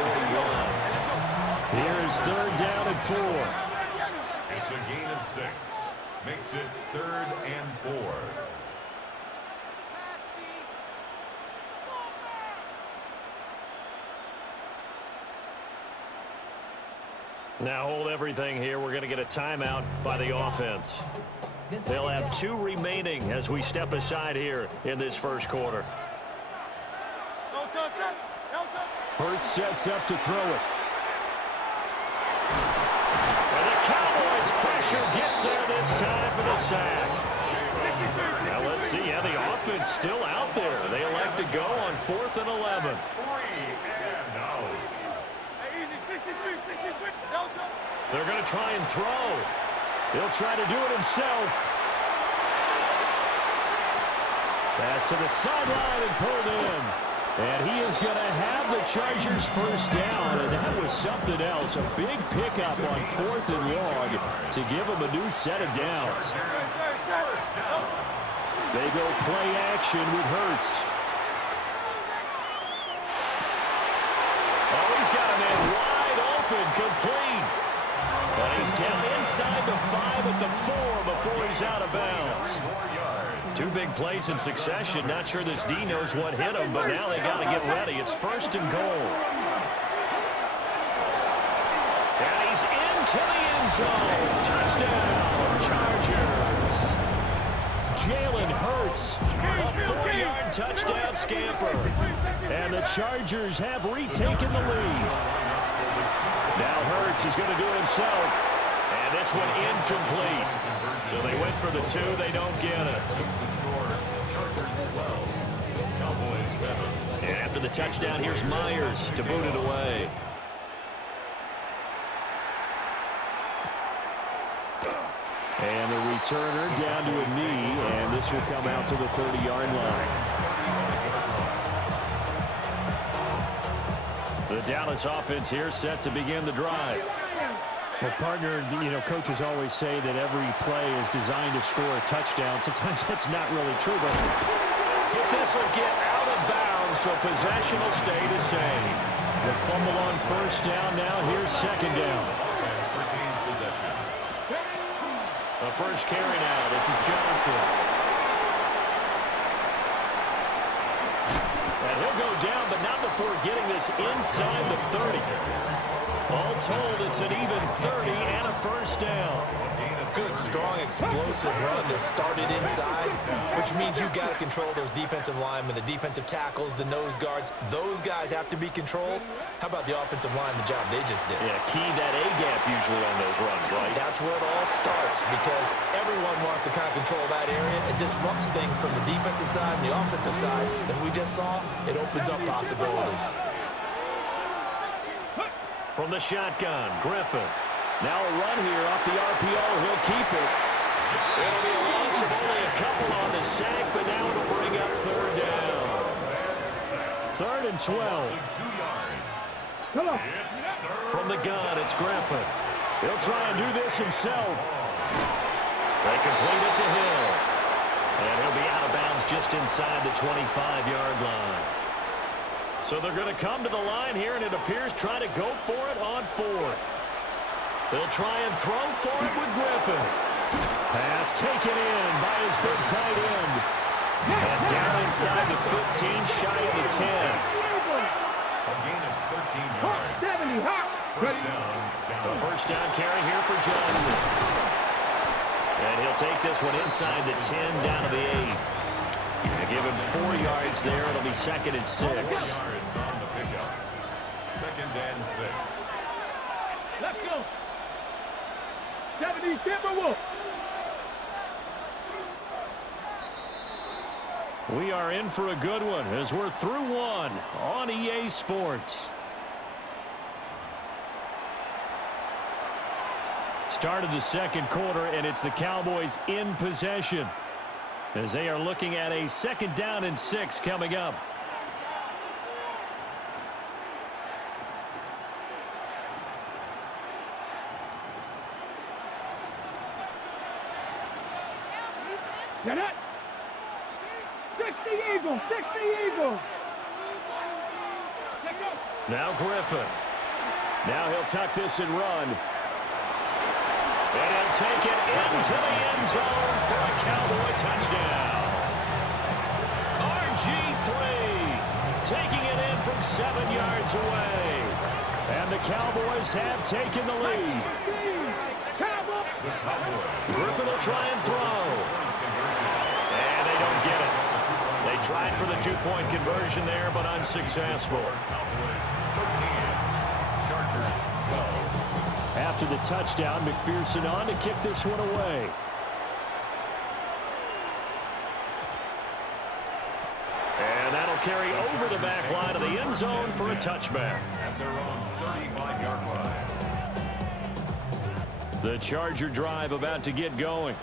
41. Here's third down and 4. It's a gain of 6. Makes it 3rd and 4. Now hold everything here. We're going to get a timeout by the offense. They'll have 2 remaining as we step aside here in this first quarter. Hurts sets up to throw it. And the Cowboys' pressure gets there this time for the sack. Now let's see how the offense still out there. They elect to go on 4th and 11. 3 and out. They're going to try and throw. He'll try to do it himself. Pass to the sideline and pulled in. And he is going to have the Chargers first down. And that was something else. A big pickup on 4th and long to give him a new set of downs. They go play action with Hurts. Oh, he's got a man wide open, complete. And he's down inside the 5 at the 4 before he's out of bounds. 2 big plays in succession. Not sure this D knows what hit him, but now they got to get ready. It's 1st and goal. And he's into the end zone. Touchdown, Chargers. Jalen Hurts. A 4-yard touchdown scamper. And the Chargers have retaken the lead. Now Hurts is going to do it himself. And this one incomplete. So they went for the 2. They don't get it. And after the touchdown, here's Myers to boot it away. And the returner down to a knee, and this will come out to the 30-yard line. The Dallas offense here set to begin the drive. Well, partner, coaches always say that every play is designed to score a touchdown. Sometimes that's not really true, but this will get out of bounds, so possession will stay the same. The fumble on 1st down. Now here's 2nd down. The first carry now. This is Johnson. And he'll go down, but not before getting this inside the 30. All told, it's an even 30 and a first down. Good, strong, explosive run that started inside, which means you got to control those defensive linemen, the defensive tackles, the nose guards. Those guys have to be controlled. How about the offensive line, the job they just did? Yeah, key that A-gap usually on those runs, right? That's where it all starts because everyone wants to kind of control that area. It disrupts things from the defensive side and the offensive side. As we just saw, it opens up possibilities. From the shotgun, Griffin. Now a run here off the RPO. He'll keep it. It'll be a loss of only a couple on the sack, but now it'll bring up 3rd down. 3rd and 12. Come on. From the gun, it's Griffin. He'll try and do this himself. They complete it to Hill. And he'll be out of bounds just inside the 25-yard line. So they're going to come to the line here, and it appears trying to go for it on 4th. They'll try and throw for it with Griffin. Pass taken in by his big tight end. And down inside the 15, shy of the 10. A gain of 13 yards. First down. The first down carry here for Johnson. And he'll take this one inside the 10, down to the 8. They give him 4 yards there. It'll be 2nd and 6. 4 yards on the pickup. 2nd and 6. Let's go. 70 Timberwolves. We are in for a good one as we're through one on EA Sports. Start of the 2nd quarter, and it's the Cowboys in possession as they are looking at a 2nd down and 6 coming up. Get it. 60 Eagles. 60 Eagles. Now Griffin. Now he'll tuck this and run. And he'll take it into the end zone for a Cowboy touchdown. RG3 taking it in from 7 yards away. And the Cowboys have taken the lead. Griffin will try and throw. And they don't get it. They tried for the two-point conversion there, but unsuccessful. After the touchdown, McPherson on to kick this one away. And that'll carry over the back line of the end zone for a touchback. At their own 35-yard line. The Charger drive about to get going.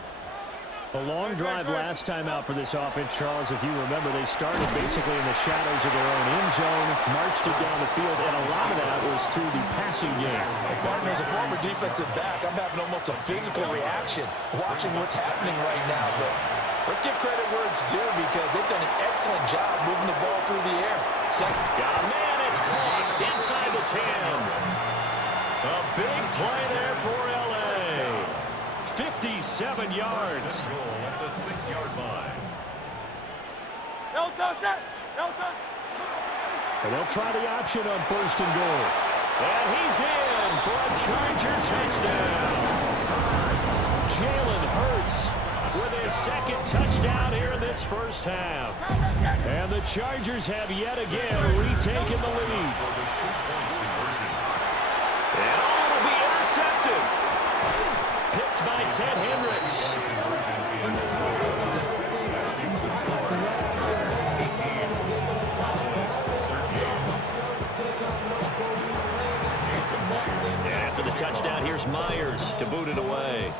A long drive last time out for this offense, Charles. If you remember, they started basically in the shadows of their own end zone, marched it down the field, and a lot of that was through the passing game. Well, partner, as a former defensive back, I'm having almost a physical reaction watching what's happening right now. But let's give credit where it's due because they've done an excellent job moving the ball through the air. Got a man, it's caught inside the 10. A big play there for L.A. 57 yards. At the 6-yard line. And they'll try the option on 1st and goal. And he's in for a Charger touchdown. Jalen Hurts With his second touchdown here in this first half. And the Chargers have yet again retaken the lead. And all will be intercepted. Picked by Ted Hendricks. And after the touchdown, here's Myers to boot it away.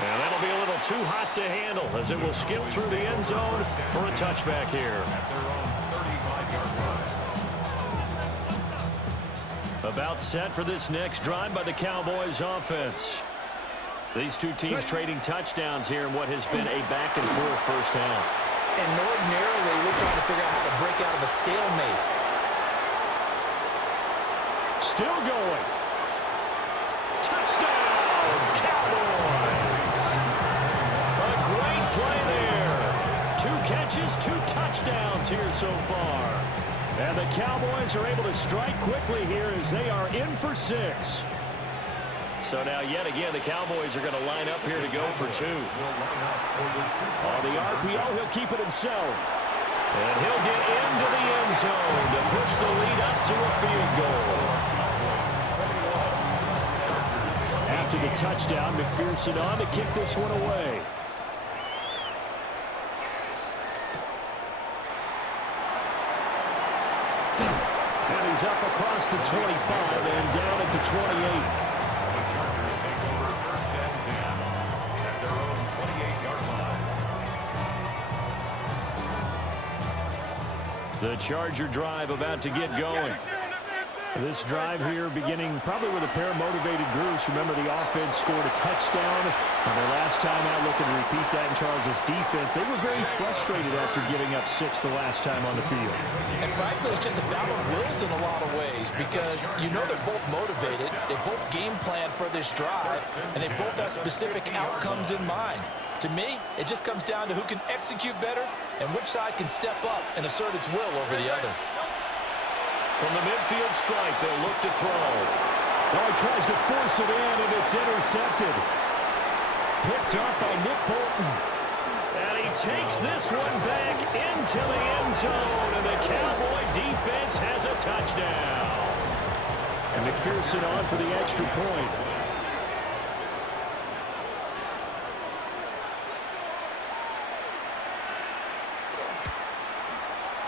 And that'll be a little too hot to handle as it will skip through the end zone for a touchback here. About set for this next drive by the Cowboys offense. These two teams trading touchdowns here in what has been a back-and-forth first half. And ordinarily, we're trying to figure out how to break out of a stalemate. Still going. Touchdown, Cowboys! A great play there. 2 catches, 2 touchdowns here so far. And the Cowboys are able to strike quickly here as they are in for 6. So now yet again the Cowboys are going to line up here to go for 2. On the RPO, he'll keep it himself. And he'll get into the end zone to push the lead up to a field goal. After the touchdown, McPherson on to kick this one away. And he's up across the 25 and down at the 28. The Chargers take over 1st and 10 at their own 28-yard line. The Charger drive about to get going. This drive here beginning probably with a pair of motivated groups. Remember, the offense scored a touchdown. And the last time out, looking to repeat that in Charles' defense. They were very frustrated after giving up 6 the last time on the field. And frankly, it's just a battle of wills in a lot of ways because you know they're both motivated. They both game plan for this drive, and they both have specific outcomes in mind. To me, it just comes down to who can execute better and which side can step up and assert its will over the other. From the midfield strike, they'll look to throw. Oh, he tries to force it in, and it's intercepted. Picked up by Nick Bolton. And he takes this one back into the end zone, and the Cowboy defense has a touchdown. And McPherson on for the extra point.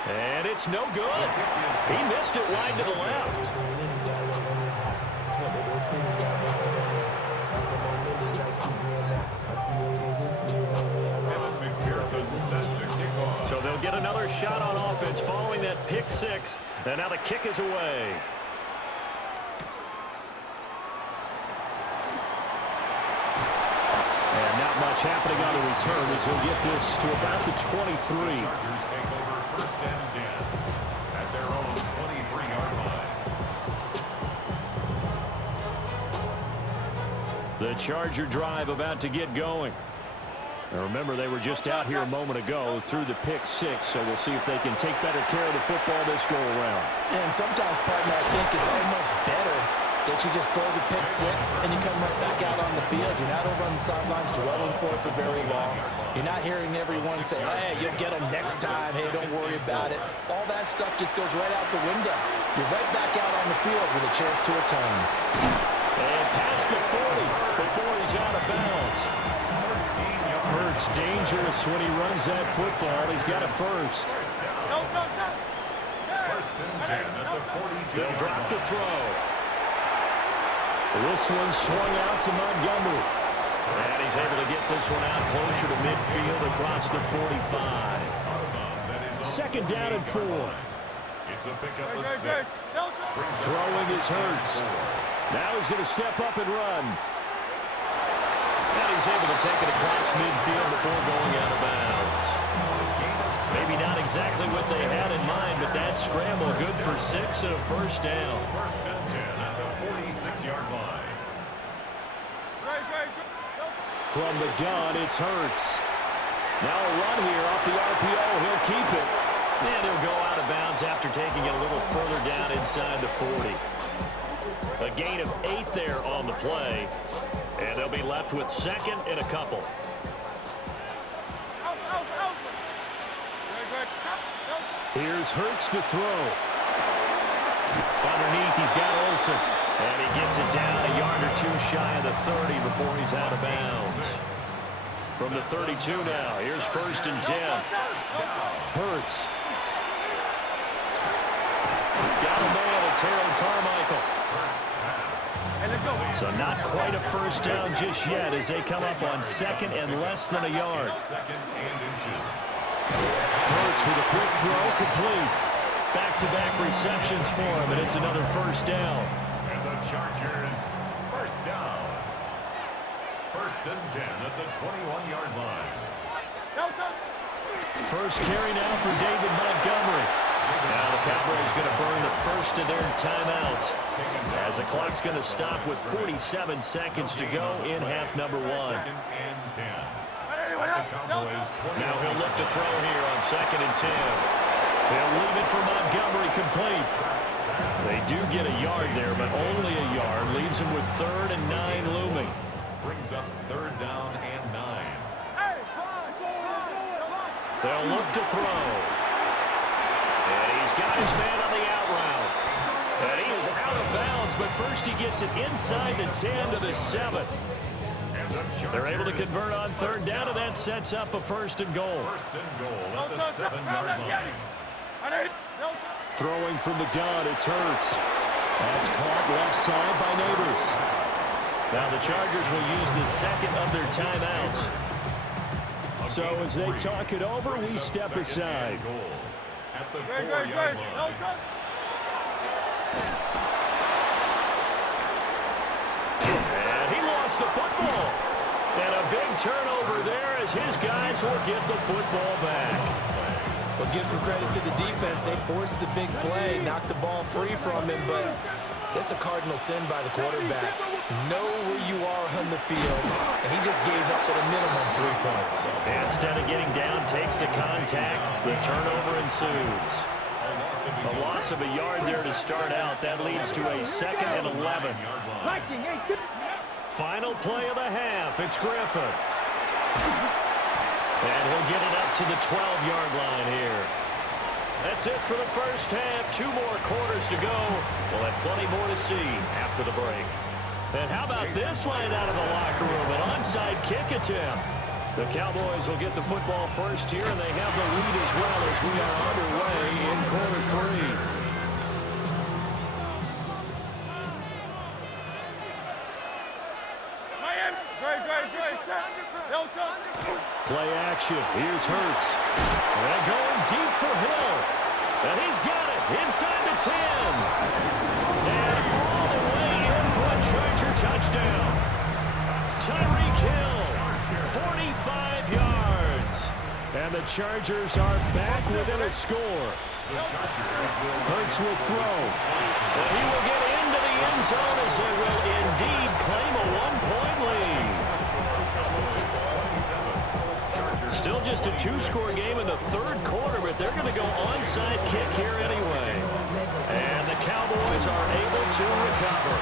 And it's no good. He missed it wide to the left. So they'll get another shot on offense following that pick 6. And now the kick is away. And not much happening on the return as he'll get this to about the 23. Chargers take over first and 10 at their own 23-yard line. The Charger drive about to get going. Now remember, they were just out here a moment ago through the pick six, so we'll see if they can take better care of the football this go-around. And sometimes, partner, I think it's almost better that you just throw the pick six and you come right back out on the field. You're not over on the sidelines dwelling for it for very long. You're not hearing everyone say, hey, you'll get them next time. Hey, don't worry about it. All that stuff just goes right out the window. You're right back out on the field with a chance to atone. And past the 40 before he's out of bounds. Hurts dangerous when he runs that football. He's got a first. First and 10 at the 42. They'll drop the throw. This one swung out to Montgomery. And he's able to get this one out closer to midfield across the 45. Second down and 4. It's a pickup of 6. Throwing is Hurts. Now he's going to step up and run. And he's able to take it across midfield before going out of bounds. Maybe not exactly what they had in mind, but that scramble good for 6 and a first down. First and 10 at the 46-yard line. From the gun, it's Hurts. Now a run here off the RPO. He'll keep it. And he'll go out of bounds after taking it a little further down inside the 40. A gain of 8 there on the play. And they'll be left with second and a couple. Here's Hurts to throw. Underneath, he's got Olsen. And he gets it down a yard or two shy of the 30 before he's out of bounds. From the 32 now, here's first and 10. Hurts. Got a man, it's Harold Carmichael. So not quite a first down just yet as they come up on second and less than a yard. Second and inches. Hurts with a quick throw, complete. Back-to-back receptions for him, and it's another first down. And the Chargers, first down. First and 10 at the 21-yard line. First carry now for David Montgomery. Now the Cowboys going to burn the first of their timeouts as the clock's going to stop with 47 seconds to go in half number 1. Second and 10. Now he'll look to throw here on second and 10. He'll leave it for Montgomery complete. They do get a yard there, but only a yard. Leaves him with third and 9 looming. Brings up third down and 9. They'll look to throw. And he's got his man on the out route. And he is out of bounds, but first he gets it inside the 10 to the 7. They're able to convert on third down, and that sets up a first and goal. First and goal at the 7-yard line. Throwing from the gun, it's Hurts. That's caught left side by Neighbors. Now the Chargers will use the second of their timeouts. So as they talk it over, we step aside. At the 4-yard line. And he lost the football. And a big turnover there as his guys will get the football back. Well, give some credit to the defense. They forced the big play, knocked the ball free from him, but that's a cardinal sin by the quarterback. Know where you are on the field, and he just gave up at a minimum 3 points. And instead of getting down, takes the contact. The turnover ensues. A loss of a yard there to start out. That leads to a second and 11. Final play of the half. It's Griffin. And he'll get it up to the 12-yard line here. That's it for the first half. 2 more quarters to go. We'll have plenty more to see after the break. And how about this line out of the locker room? An onside kick attempt. The Cowboys will get the football first here, and they have the lead as well as we are underway in quarter 3. Play action. Here's Hurts. And going deep for Hill. And he's got it inside the 10. And all the way in for a Charger touchdown. Tyreek Hill, 45 yards. And the Chargers are back within a score. Hurts will throw. And he will get into the end zone as they will indeed claim a one-point lead. Still just a two-score game in the third quarter, but they're going to go onside kick here anyway. And the Cowboys are able to recover.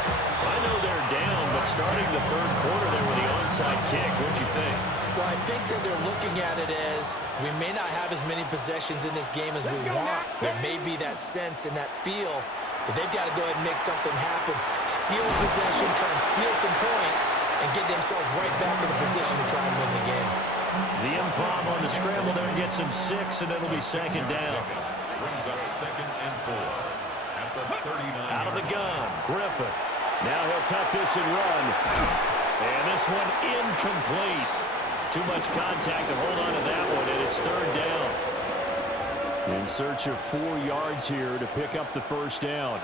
I know they're down, but starting the third quarter there with the onside kick, what'd you think? Well, I think that they're looking at it as we may not have as many possessions in this game as we want. There may be that sense and that feel that they've got to go ahead and make something happen, steal possession, try and steal some points, and get themselves right back in the position to try and win the game. The improv on the scramble there gets him 6, and it'll be second down. Brings up 2nd and 4 at the 39. Out of the gun, Griffin. Now he'll tuck this and run. And this one incomplete. Too much contact to hold on to that one, and it's third down. In search of 4 yards here to pick up the first down.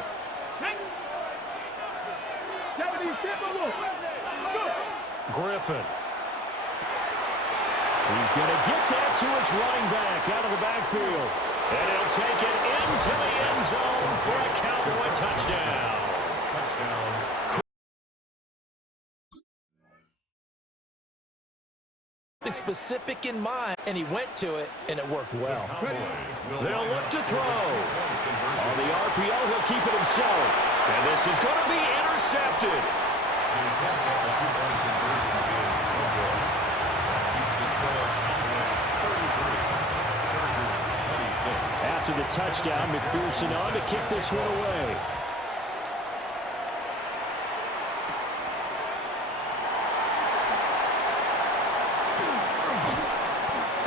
Griffin. He's going to get that to his running back out of the backfield. And he'll take it into the end zone for a Cowboy touchdown. Specific in mind, and he went to it, and it worked well. They'll look to throw. On the RPO, he'll keep it himself. And this is going to be intercepted. After the touchdown, McPherson on to kick this one away.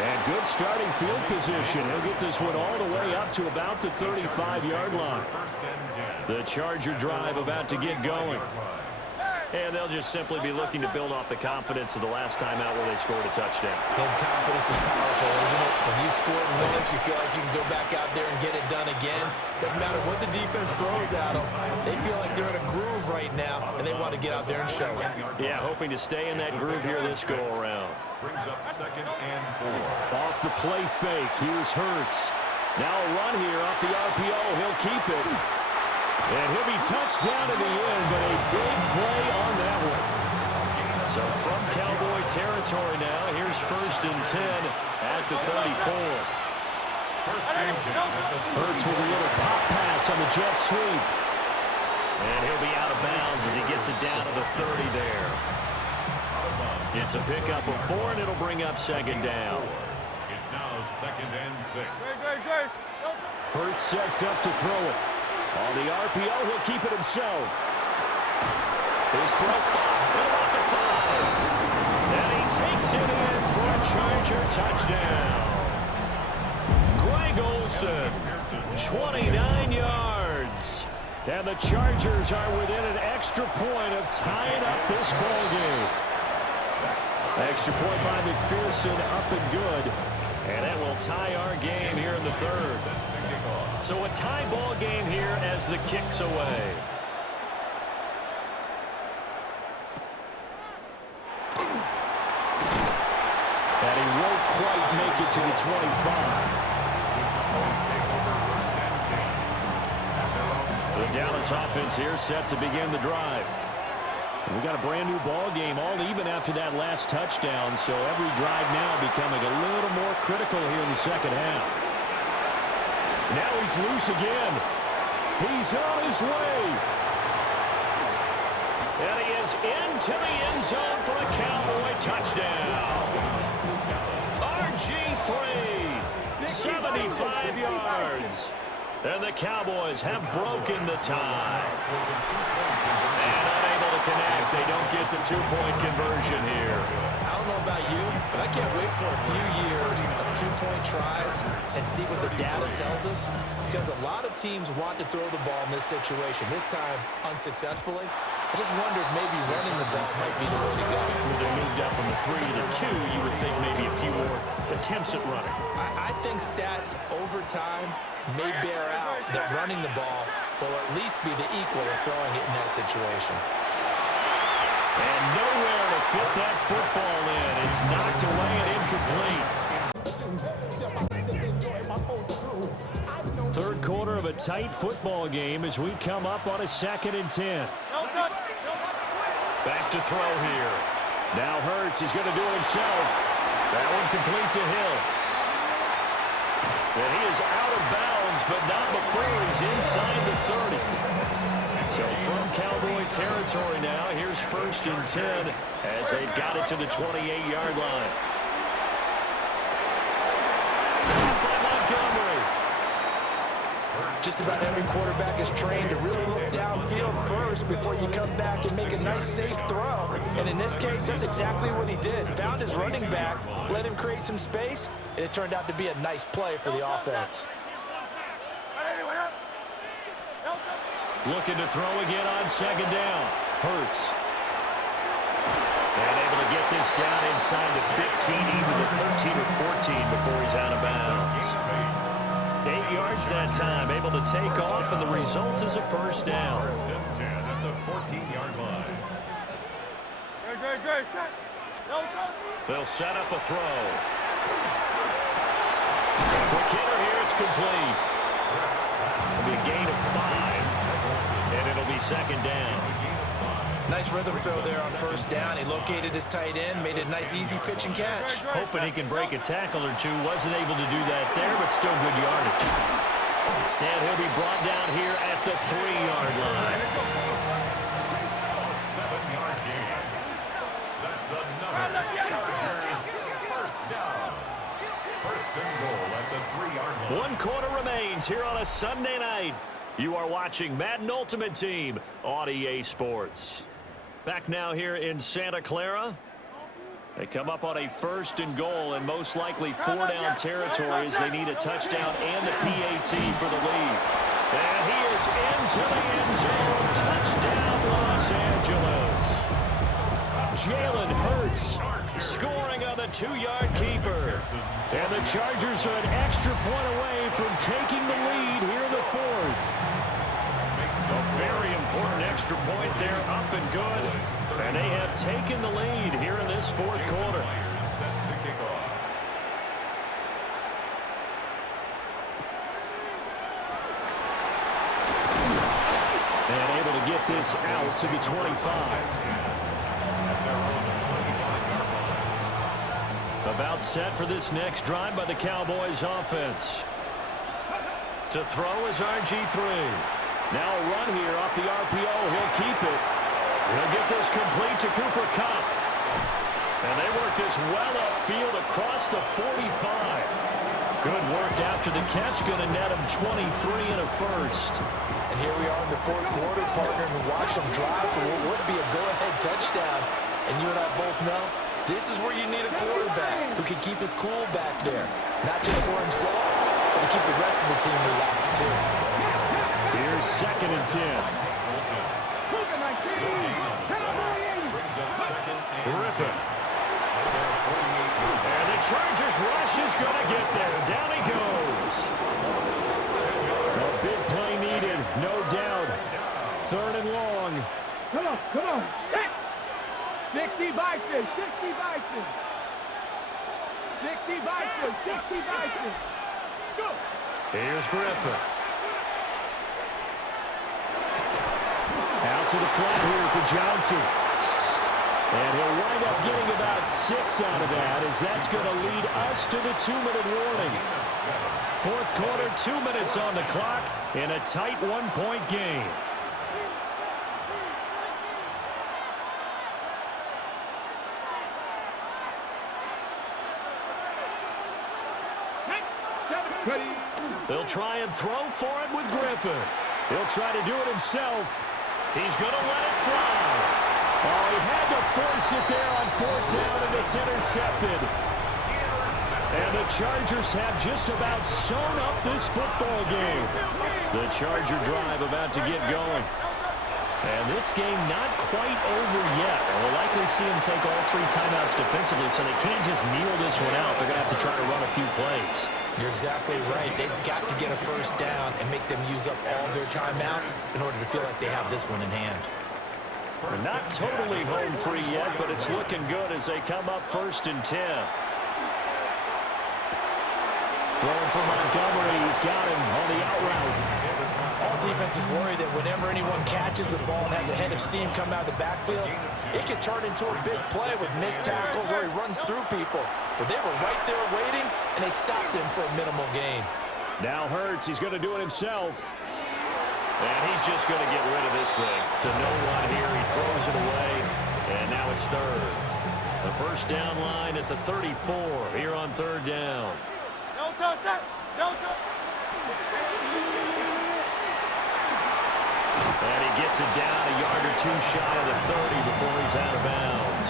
And good starting field position. He'll get this one all the way up to about the 35-yard line. The Charger drive about to get going. And they'll just simply be looking to build off the confidence of the last time out where they scored a touchdown. And confidence is powerful, isn't it? When you scored once, you feel like you can go back out there and get it done again. Doesn't matter what the defense throws at them. They feel like they're in a groove right now, and they want to get out there and show it. Yeah, hoping to stay in that groove here this go-around. Brings up 2nd and 4. Off the play fake, here's Hurts. Now a run here off the RPO. He'll keep it. And he'll be touched down in the end, but a big play on that one. So from Cowboy territory now, here's 1st and 10 at the 34. Hurts with a little pop pass on the jet sweep. And he'll be out of bounds as he gets it down to the 30 there. It's a pickup of 4, and it'll bring up 2nd down. It's now 2nd and 6. Hurts sets up to throw it. On the RPO, he'll keep it himself. His throw caught at about the 5. And he takes it in for a Charger touchdown. Greg Olsen, 29 yards. And the Chargers are within an extra point of tying up this ball game. Extra point by McPherson, up and good. And that will tie our game here in the third. So a tie ball game here as the kick's away. And he won't quite make it to the 25. The Dallas offense here set to begin the drive. We got a brand new ball game, all even after that last touchdown, so every drive now becoming a little more critical here in the second half. Now he's loose again. He's on his way. And he is into the end zone for a Cowboy touchdown. RG3, 75 yards. And the Cowboys have broken the tie. And unable to connect. They don't get the two-point conversion here. I don't know about you, but I can't wait for a few years of two-point tries and see what the data tells us, because a lot of teams want to throw the ball in this situation, this time unsuccessfully. I just wonder if maybe running the ball might be the way to go. When they moved up from the 3 to the 2, you would think maybe a few more attempts at running. I think stats over time may bear out that running the ball will at least be the equal of throwing it in that situation. And nowhere to fit that football in. It's knocked away and incomplete. a tight football game as we come up on a 2nd and 10. Back to throw here. Now Hurts is going to do it himself. That one complete to Hill. And he is out of bounds, but not before he's inside the 30. So from Cowboy territory now, here's 1st and 10 as they've got it to the 28-yard line. By Montgomery. Just about every quarterback is trained to really look downfield first before you come back and make a nice, safe throw. And in this case, that's exactly what he did. Found his running back, let him create some space, and it turned out to be a nice play for the offense. Looking to throw again on 2nd down. Hurts. And able to get this down inside the 15, even the 13 or 14 before he's out of bounds. 8 yards that time, able to take off, and the result is a 1st down. 1st and 10 at the 14-yard line. They'll set up a throw. Quick hitter here, it's complete. It'll be a gain of 5, and it'll be 2nd down. Nice rhythm throw there on 1st down. He located his tight end, made it a nice, easy pitch and catch. Hoping he can break a tackle or two. Wasn't able to do that there, but still good yardage. And he'll be brought down here at the 3-yard line. 7-yard gain. That's another Chargers 1st down. 1st and goal at the 3-yard line. 1 quarter remains here on a Sunday night. You are watching Madden Ultimate Team on EA Sports. Back now here in Santa Clara. They come up on a 1st and goal and most likely 4-down territory as they need a touchdown and the PAT for the lead. And he is into the end zone. Touchdown, Los Angeles. Jalen Hurts scoring on the 2-yard keeper. And the Chargers are an extra point away from taking the lead here in the 4th. A very important extra point there, up and good. And they have taken the lead here in this 4th quarter. Set to kick off. And able to get this out to the 25. About set for this next drive by the Cowboys offense. To throw is RG3. Now a run here off the RPO. He'll keep it. He'll get this complete to Cooper Kupp. And they work this well upfield across the 45. Good work after the catch. Going to net him 23 and a 1st. And here we are in the 4th quarter, partner, and watch them drive for what would be a go-ahead touchdown. And you and I both know this is where you need a quarterback who can keep his cool back there. Not just for himself, but to keep the rest of the team relaxed too. Here's 2nd and 10. Griffin. And the Chargers rush is going to get there. Down he goes. A big play needed, no doubt. 3rd and long. Come on. 60 Bison. 60 Bison. 60 Bison. 60 Bison. Let's go. Here's Griffin. Out to the flat here for Johnson. And he'll wind up getting about 6 out of that as that's going to lead us to the 2-minute warning. 4th quarter, 2 minutes on the clock in a tight 1-point game. They'll try and throw for it with Griffin. He'll try to do it himself. He's going to let it fly. Oh, he had to force it there on 4th down, and it's intercepted. And the Chargers have just about sewn up this football game. The Charger drive about to get going. And this game not quite over yet. We'll likely see them take all 3 timeouts defensively, so they can't just kneel this one out. They're going to have to try to run a few plays. You're exactly right. They've got to get a 1st down and make them use up all their timeouts in order to feel like they have this one in hand. They're not totally home free yet, but it's looking good as they come up 1st and 10. Throwing for Montgomery. He's got him on the out route. defense is worried that whenever anyone catches the ball and has a head of steam come out of the backfield, it could turn into a big play with missed tackles or he runs through people. But they were right there waiting, and they stopped him for a minimal gain. Now Hurts, he's going to do it himself. And he's just going to get rid of this thing. To no one here, he throws it away, and now it's third. The first down line at the 34 here on third down. No touch, sir. No touch. And he gets it down a yard or two shy of the 30 before he's out of bounds.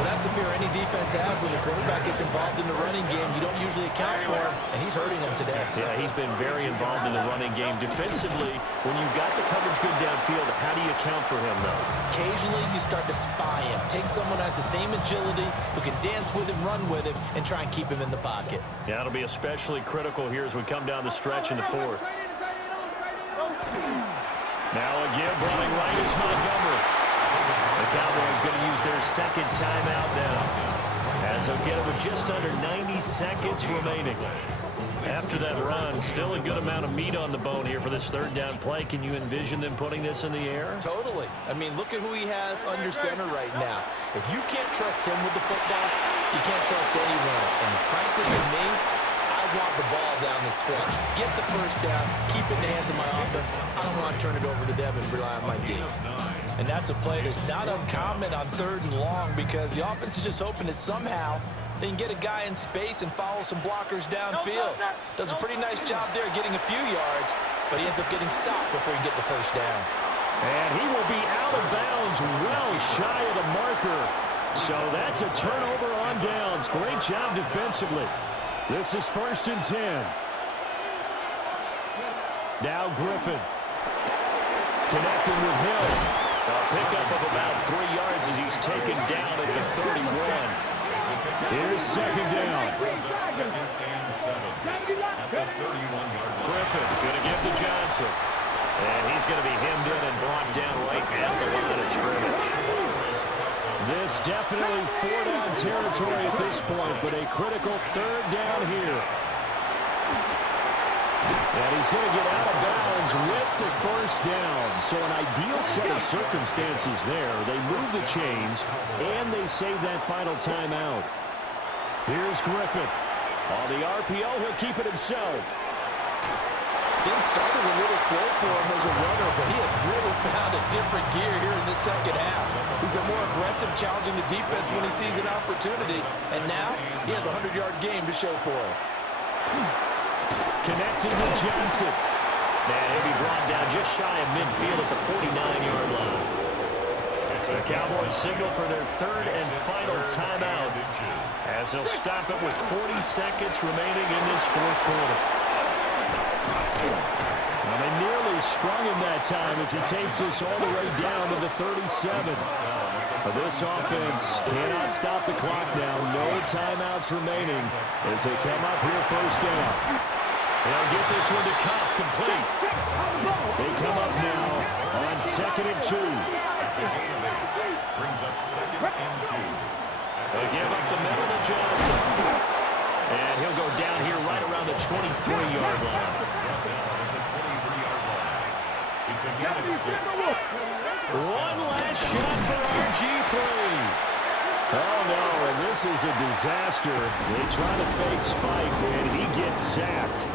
Well, that's the fear any defense has when the quarterback gets involved in the running game. You don't usually account for him, and he's hurting them today. Yeah, he's been very involved in the running game. Defensively, when you've got the coverage good downfield, how do you account for him, though? Occasionally, you start to spy him. Take someone who has the same agility, who can dance with him, run with him, and try and keep him in the pocket. Yeah, it'll be especially critical here as we come down the stretch in the fourth. Now a give running right is Montgomery. The Cowboys going to use their second timeout now, as they'll get it with just under 90 seconds remaining. After that run, still a good amount of meat on the bone here for this third down play. Can you envision them putting this in the air? Totally. I mean, look at who he has under center right now. If you can't trust him with the football, you can't trust anyone. And frankly, to me, I want the ball down the stretch. Get the first down, keep it in the hands of my offense. I don't want to turn it over to them and rely on my D. And that's a play that's not uncommon on third and long because the offense is just hoping that somehow they can get a guy in space and follow some blockers downfield. Does a pretty nice job there getting a few yards, but he ends up getting stopped before he can get the first down. And he will be out of bounds well shy of the marker. So that's a turnover on downs. Great job defensively. This is 1st and 10. Now Griffin. Connecting with Hill. A pickup of about 3 yards as he's taken down at the 31. Here's second down. Griffin going to give to Johnson. And he's going to be hemmed in and brought down right at the line of scrimmage. This definitely 4-down territory at this point, but a critical third down here. And he's going to get out of bounds with the first down. So an ideal set of circumstances there. They move the chains, and they save that final timeout. Here's Griffin. On the RPO, he'll keep it himself. Things started a little slow for him as a runner, but he has really found a different gear here in the second half. He's been more aggressive, challenging the defense when he sees an opportunity, and now he has a 100-yard game to show for it. Connecting with Johnson. And he'll be brought down just shy of midfield at the 49-yard line. The Cowboys signal for their third and final timeout as they'll stop it with 40 seconds remaining in this fourth quarter. Well, they nearly sprung him that time as he takes this all the way down to the 37. But this offense cannot stop the clock now. No timeouts remaining as they come up here first down. They'll get this one to Cobb, complete. They come up now on 2nd and 2. Brings up 2nd and 2. They give up the middle to Johnson. And he'll go down here right around the 23-yard line. It's again at 6. One last shot for RG3. Oh, no, and this is a disaster. They try to fake Spike, and he gets sacked.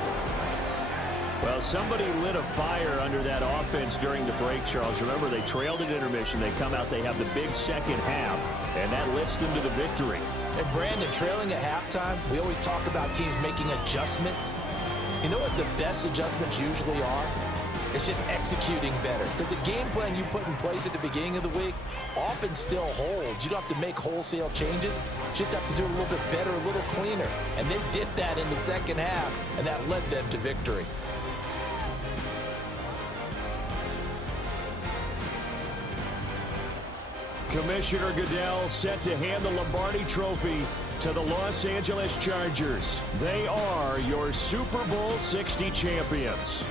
Well, somebody lit a fire under that offense during the break, Charles. Remember, they trailed at intermission. They come out, they have the big second half, and that lifts them to the victory. And Brandon, trailing at halftime, we always talk about teams making adjustments. You know what the best adjustments usually are? It's just executing better. Because the game plan you put in place at the beginning of the week often still holds. You don't have to make wholesale changes. You just have to do it a little bit better, a little cleaner. And they did that in the second half, and that led them to victory. Commissioner Goodell set to hand the Lombardi Trophy to the Los Angeles Chargers. They are your Super Bowl 60 champions.